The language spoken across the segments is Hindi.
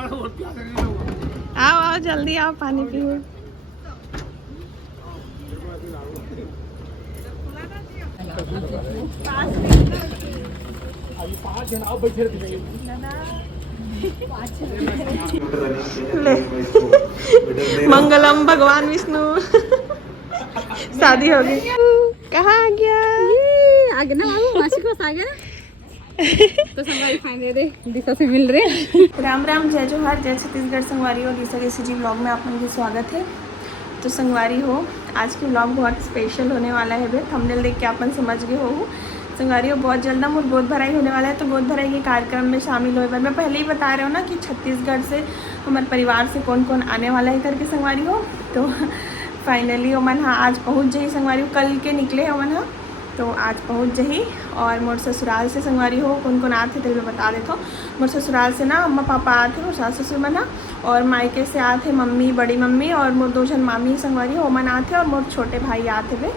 आओ आओ जल्दी आओ, पानी पियो। ले मंगलम भगवान विष्णु। शादी हो गई। कहाँ आ गया? आगे ना बाबू, मासी को आ गया तो संगवारी फाइन दे दिशा से मिल रहे। राम राम, जय जोहार, जय छत्तीसगढ़। संगवारी और दिशा के सीजी व्लॉग में आप लोगों का स्वागत है। तो संगवारी हो, आज की व्लॉग बहुत स्पेशल होने वाला है। भाई थंबनेल देख के अपन समझ गए हो। संगवारी हो, बहुत जल्द ना मुझे गोद भराई होने वाला है, तो गोद भराई के कार्यक्रम में शामिल हो। मैं पहले ही बता रहे हो ना कि छत्तीसगढ़ से हमारे परिवार से कौन कौन आने वाला है करके। संगवारी हो तो फाइनली ओमन हाँ आज पहुँच जाइए। संगवारी हो कल के निकले ओमन हाँ, तो आज पहुँच जाइए। और मोर ससुराल से संगवारी हो कौन कौन आते थे तो बता देता हूँ। मोर ससुराल से ना अम्मा पापा आते और सास ससुर मना, और मायके से आते मम्मी, बड़ी मम्मी और मोर 2 जन मामी संगवारी हो मन आते, और मोर छोटे भाई आते थे।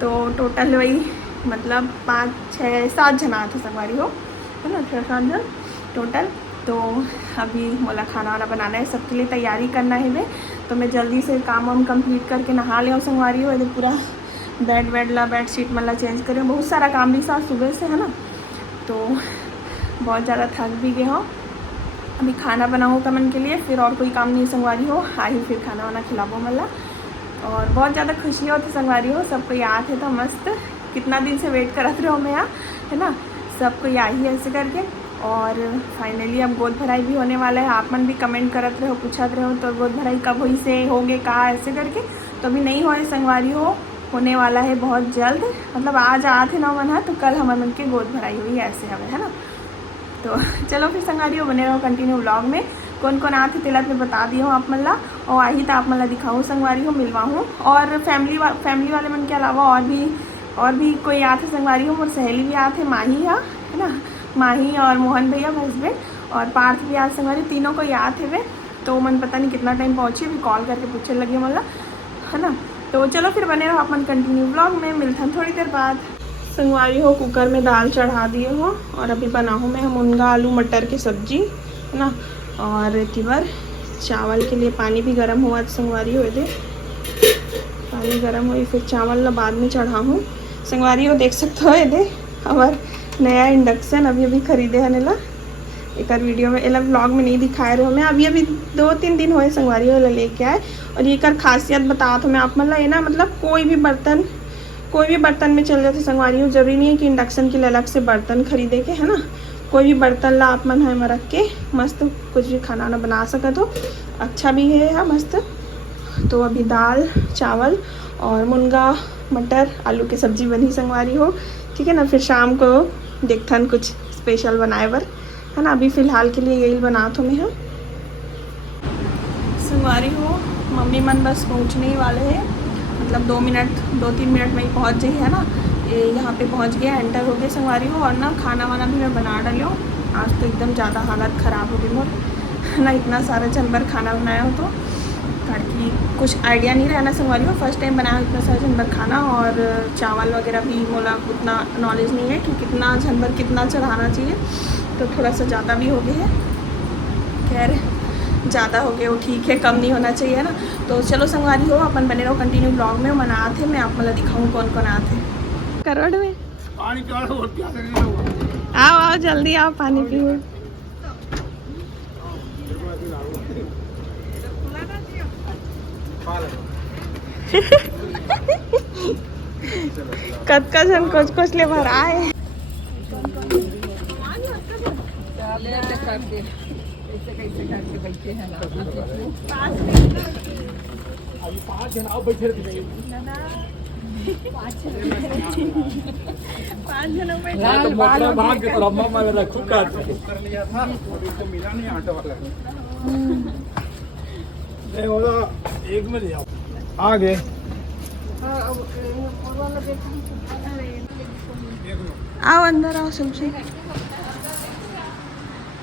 तो टोटल वही मतलब 5 6 7 जन आते संगवारी हो, है ना, 6 7 जन टोटल। तो अभी मोला खाना वाना बनाना है, सबके लिए तैयारी करना है। वे तो मैं जल्दी से काम वाम कंप्लीट करके नहा ले संगवारी हो। इधर पूरा बेड शीट मतलब चेंज करें, बहुत सारा काम भी साथ सुबह से, है ना। तो बहुत ज़्यादा थक भी गए हो। अभी खाना बनाऊँ कमन के लिए, फिर और कोई काम नहीं संगवारी हो, आई फिर खाना वाना खिलाबो मला। और बहुत ज़्यादा खुशी होती संगवारी हो, सबको याद है तो मस्त। कितना दिन से वेट करते रहो मैं यहाँ, है ना, सबको याद ही ऐसे करके। और फाइनली अब गोद भराई भी होने वाला है। आप मन भी कमेंट करते रहो, पूछते रहो तो गोद भराई कब हुई से होगे कहाँ ऐसे करके। तो अभी नहीं हो संगवारी हो, होने वाला है बहुत जल्द। मतलब आज आते ना मन है तो कल हमारे मन के गोद भराई हुई ऐसे हमें, है ना। तो चलो फिर संगवारी हो बने रहो कंटिन्यू व्लॉग में। कौन कौन आते तिलक में बता दिए हो आप मल्ला, और आई तो आप मल्ला दिखाऊँ संगवारी हो, मिलवाऊँ। और फैमिली वाले मन के अलावा और भी कोई आते संगवारी हो। मोर सहेली भी आते, माही है ना, माही और मोहन भैया हस्बैंड, और पार्थ भी आज संगवारी, तीनों को याद है वे। तो मन पता नहीं कितना टाइम पहुँची, अभी कॉल करके पूछने लगे मतलब, है ना। तो चलो फिर बने रहो अपन कंटिन्यू व्लॉग में, मिलते हैं थोड़ी देर बाद। संगवारी हो कुकर में दाल चढ़ा दिए हो, और अभी बनाऊँ मैं मुनगा आलू मटर की सब्जी, है ना। और तिवर चावल के लिए पानी भी गर्म हुआ संगवारी हो दे, पानी गर्म हुई फिर चावल ला बाद में चढ़ाऊँ संगवारी हो। देख सकते हो ये दे हमार नया इंडक्शन अभी खरीदे है ला। एक वीडियो में एला व्लॉग में नहीं दिखाए रहे हो मैं, अभी 2-3 दिन हुए संगवारी हो लेके आए। और ये कर खासियत बता तो मैं आप मतलब ये ना, मतलब कोई भी बर्तन में चल जाते संगवारी हो। जरूरी नहीं है कि इंडक्शन के लिए अलग से बर्तन खरीदे के, है ना। कोई भी बर्तन ला आप मन है में रख के मस्त कुछ भी खाना ना बना सकते हो, अच्छा भी है यहाँ मस्त। तो अभी दाल चावल और मुनगा मटर आलू की सब्जी बनी संगवारी हो, ठीक है ना। फिर शाम को देखथन कुछ स्पेशल बनाए बर, है ना। अभी फ़िलहाल के लिए यही बना तो मैं है संगवारी हो। मम्मी मन बस पहुंचने ही वाले हैं, मतलब 2-3 मिनट में ही पहुंच जाइए, है ना। ये यहाँ पे पहुंच गया, एंटर हो गए संगवारी हो। और ना खाना वाना भी मैं बना डालियो। आज तो एकदम ज़्यादा हालत ख़राब हो गई मोर, है ना। इतना सारा जानवर खाना बनाया हो तो ताकि कुछ आइडिया नहीं रहना संगवारी हो। फर्स्ट टाइम बनाया इतना सारा जानवर खाना, और चावल वगैरह भी मोला उतना नॉलेज नहीं है कि कितना जानवर कितना चढ़ाना चाहिए, तो थोड़ा सा ज़्यादा भी हो गया है। खैर ज़्यादा हो गया वो ठीक है, कम नहीं होना चाहिए ना। तो चलो संगवारी हो अपन बने रहो कंटिन्यू ब्लॉग में। मना थे मैं आप मतलब दिखाऊँ कौन कौन आते करोड़ में। आओ आओ जल्दी आओ, पानी पियो। कतका जन कुछ ले भर आए। कैसे करके बैठे हैं अभी 5 जन आओ बैठे रहे ना 5 जनों में भाग के तो अम्मा मेरा खूब कर लिया था, अभी तो मिला नहीं ऑटो वाला। नहीं होगा 1 मिनट जाओ आ गए। आओ अंदर आओ सब्जी।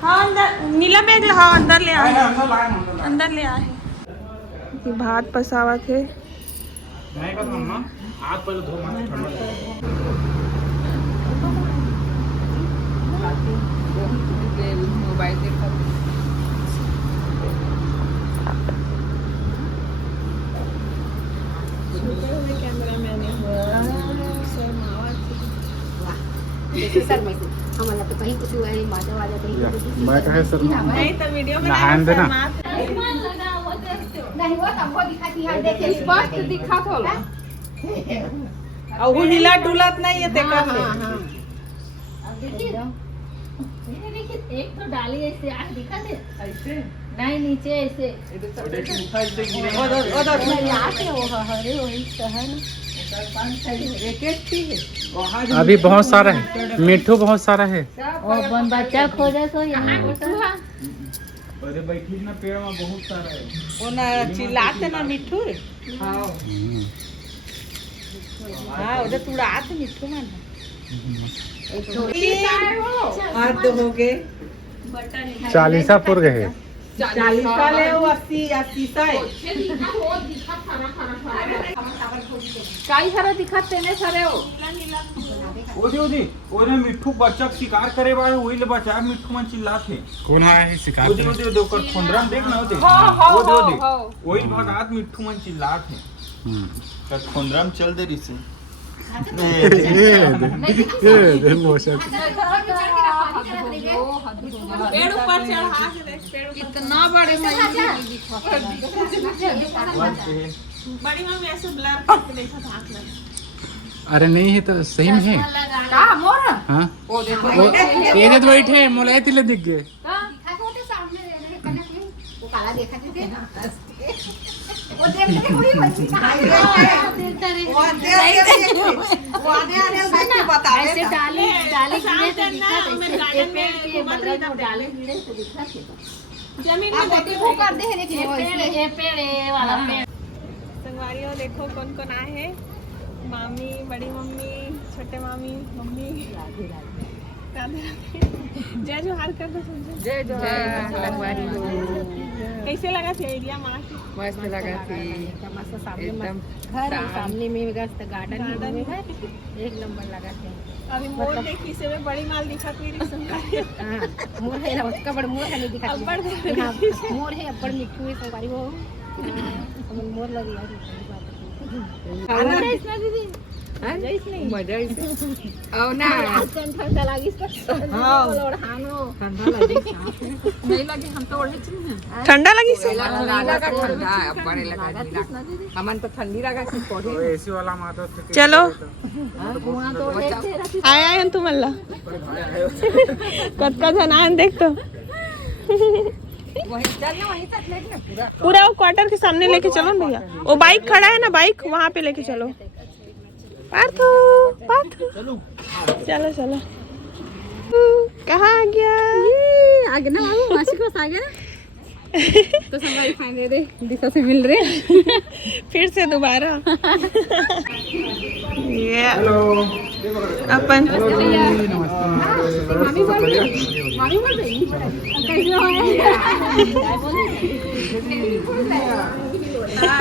हाँ अंदर नीला बैग हाँ अंदर ले आए, अंदर ले आए। भात पसावा थे। नहीं पता मम्मा, हाथ पहले धो मत ठंडा। मोबाइल देखा हमारा तो कहीं कुछ हुआ है माजा वाजा कहीं मैं कहे सर नहीं तो वीडियो में नहान देना। नहीं वो तब वो दिखाती है देखिए स्पष्ट दिखा थोड़ा और वो हिला डुलत नहीं है ते कर ले देखिए एक तो डाली ऐसे आग दिखा दे ऐसे नहीं नीचे ऐसे हरे वही तो है ना अभी बहुत सारा है, मिट्टू बहुत सारा है। और बच्चा खोजे तो यहाँ अरे बैठी ना पेड़ में बहुत सारा है। वो ना चिल्लाते ना मिठू हाँ उधर तुड़ात मिठू मन हाथ हो गए 40 गए 40 का ले वो 80 का है काई सारा दिखाते ने सारे हो ओने मिठू बच्चा शिकार करे बारे वही ले बचा मिठू मन चिल्लाते कौन आया है शिकार ओदे ओदे ओकर खोंदराम देख ना ओदे ओदे वही भगात मिठू मन चिल्लाते का खोंदराम चल दे रिसे पेड़ ऊपर चढ़ा के देख पेड़ इतना बड़े बड़ी मम्मी ऐसे ब्लर करके देखा था आँख में अरे नहीं है तो सही में है। का मोर हाँ वो ये तो बैठे हैं मोलाए तिले दिख गए। वो काला देखा थे वो देखते कोई बच्ची ऐसे डाले डाले गिरे तो दिखा थे पेड़ के बगल में डाले गिरे तो दिखा थे जमीन में देखो कर दे है ये पेड़ वाला पेड़ संगवारियों देखो कौन कौन आए हैं मामी बड़ी मम्मी छोटे मामी मम्मी राधे राधे जय जोहार कर दो जय संगवारी कैसे लगा थे एरिया माँ की मस्त लगा थी मस्त सामने घर सामने में गार्डन एक नंबर लगा थे अभी मोर देखी से में बड़ी माल दिखा मेरी संगवारी मोर है ना उसका बड़ मोर है नहीं दिखा अब्बड़ मोर है अब्बड़ मिठू है संगवारी वो मोर लगी दीदी मजा ओ ना ठंडा लगी नहीं लगे हम तो ओढ़े ठंडा लगी से हमन तो ठंडी लगा कि पौधे एसी वाला माता चलो वहां तो आया है तुम अल्लाह कद का जनान देख तो वहीं चल ना वहीं तक लेके पूरा पूरा वो क्वार्टर के सामने लेके चलो ना भैया वो बाइक खड़ा है ना बाइक वहाँ पे लेके चलो पार्थू पार्थू चलो चलो कहाँ आ गया आगे ना बाबू मासी को आ गया तो संगवारी फाइन दे दिशा से मिल रहे फिर से दोबारा ये अपन मामी बोल रही कैसे हो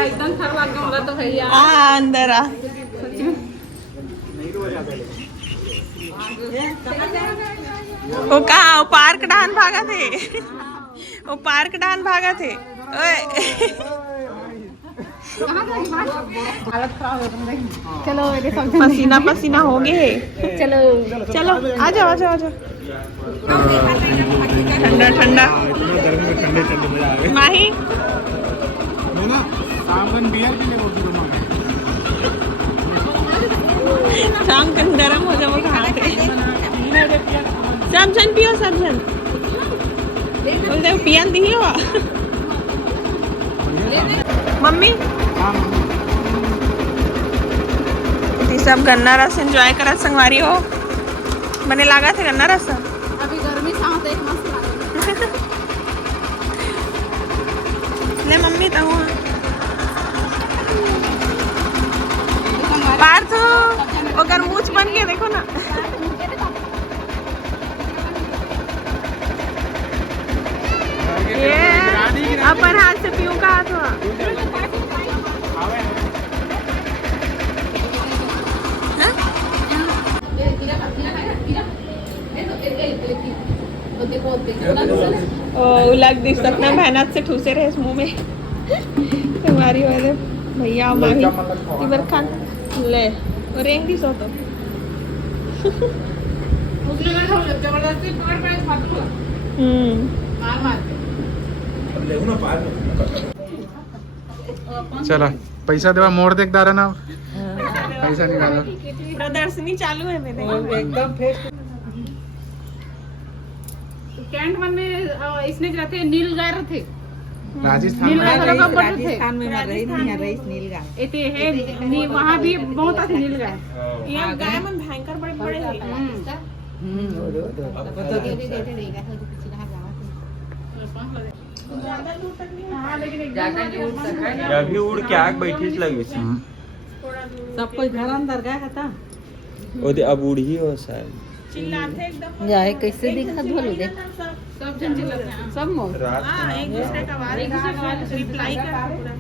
एकदम खरवा के बोला तो भैया अंदर आ वो कहाँ वो पार्क डान भागा थे वो पार्क डान भागा थे ओए चलो पसीना पसीना हो गए चलो चलो आ जाओ आ जाओ आ जाओ ठंडा ठंडा माही शाम कन गरम हो जाओ खाते सब जन पियो सब जन बोलते पियन दी हो मम्मी सब गन्ना रस एंजॉय करा संगवारी हो मने लगा थे गन्ना रस अभी गर्मी छाव तो एक मस्त ले मम्मी तो हुआ पार्थ ओकर मूछ बन के देखो ना ये अपन हाथ से पीऊं का हाथ हुआ लग दी सतना मेहनत से ठूसे रहे इस मुंह में तुम्हारी वाले भैया माही तिबर खान ले रेंग दी सो तो जबरदस्ती पकड़ पड़े फाटू मार मार के चला पैसा देवा मोड़ देख दारा ना पैसा निकाला प्रदर्शनी चालू है मेरे एकदम फेस कैंट मन में इसने रहते नील गाय थे राजस्थान नील में गाय लोग बड़े थे राजस्थान में मैं रही नहीं रही नील गाय इतने है वहाँ भी बहुत अच्छे नील गाय यहाँ गाय मन भयंकर बड़े बड़े है अभी उड़ के आग बैठी लगी सब कोई घर अंदर गया था ओदे अब उड़ी हो शायद चिल्लाते एकदम जाए कैसे दिखत बोलो देख सब जन चिल्लाते हैं सब मौत रात हाँ एक दूसरे का आवाज रिप्लाई कर पूरा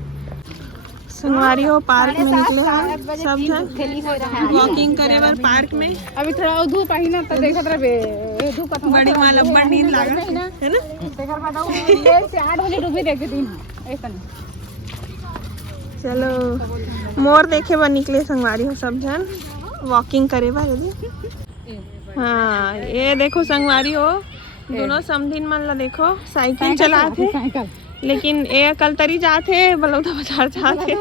संगवारी हो पार्क में निकले हैं सब जन वॉकिंग करे बार पार्क में अभी थोड़ा धूप आई ना तो देखत रहे धूप का बड़ी माँ लब्बड़ नींद लागत है ना देखर बताओ ये से 8 बजे डूबी देखे दिन ऐसा चलो मोर देखे बार निकले संगवारी हो सब जन वॉकिंग करे बार यदि हाँ ये देखो संगवारी हो दोनों समधिन मन ला देखो साइकिल चलाते लेकिन ये कल तरी जाते बलौदा बाजार जाते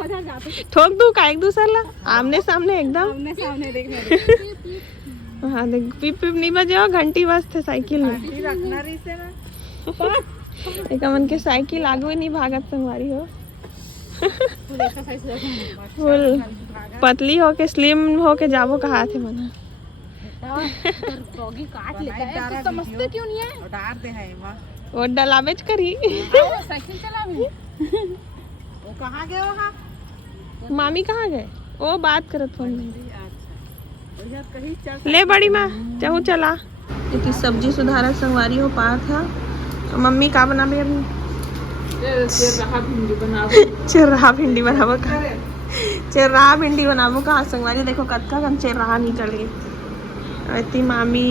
ठोक दू का एक दूसर ला आमने सामने एकदम सामने देखने हाँ देख पिप पिप नहीं बजे हो घंटी बजते साइकिल में एक मन के साइकिल आगू नहीं भागत संगवारी हो फुल पतली हो के स्लिम हो के जाबो कहा थे मना डॉगी काट लेता है तो समझते क्यों नहीं है डार दे है मां वो डलावेज करी साइकिल चला भी वो कहां गए वहां मामी कहाँ गए वो बात करत फोन में यार कहीं चल ले बड़ी माँ चाहूँ चला क्योंकि सब्जी सुधारक संगवारी हो पार था तो मम्मी का बनाबे अभी चिरहा भिंडी बनाबो का चिरहा भिंडी बनाबो का संगवारी देखो कतका कम चिरहा निकल गई इतनी मामी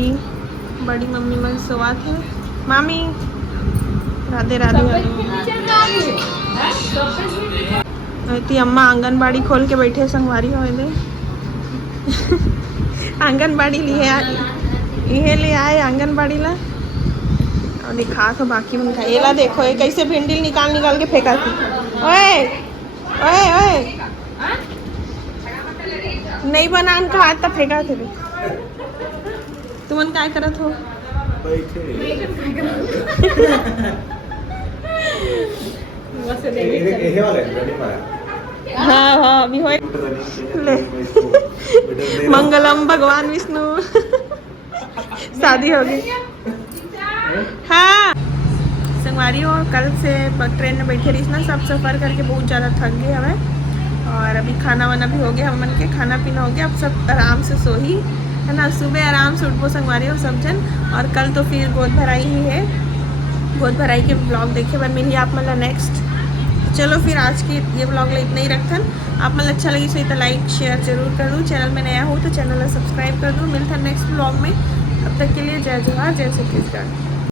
बड़ी मम्मी मन सोवा थे मामी राधे राधे इतनी अम्मा आंगनबाड़ी खोल के बैठे संगवारी हो दे आंगनबाड़ी लिए ये ले आए आंगनबाड़ी ला और दिखा तो बाकी मन का एला देखो ये कैसे भिंडी निकाल के फेंका थी ओए ओए ओए नहीं बनान का हाथ तक फेंका थे तुमन काय करत हो हाँ हाँ अभी हो ले मंगलम भगवान विष्णु शादी हो गई हाँ संगवारी हो कल से ट्रेन में बैठे रही ना सब सफ़र करके बहुत ज़्यादा थक गए हमें और अभी खाना वाना भी हो गया हम मन के खाना पीना हो गया अब सब आराम से सो ही है ना सुबह आराम से उठबो संगवारी हो सब जन और कल तो फिर गोद भराई ही है गोद भराई के ब्लॉग देखे पर मिली आप मतलब नेक्स्ट चलो फिर आज की ये ब्लॉग ले इतना ही रखन आप मतलब अच्छा लगी सही तो लाइक शेयर जरूर कर दूँ चैनल में नया हो तो चैनल को सब्सक्राइब कर दूँ मिलता नेक्स्ट ब्लॉग में अब तक के लिए जय जोहार जय श्री कृष्ण।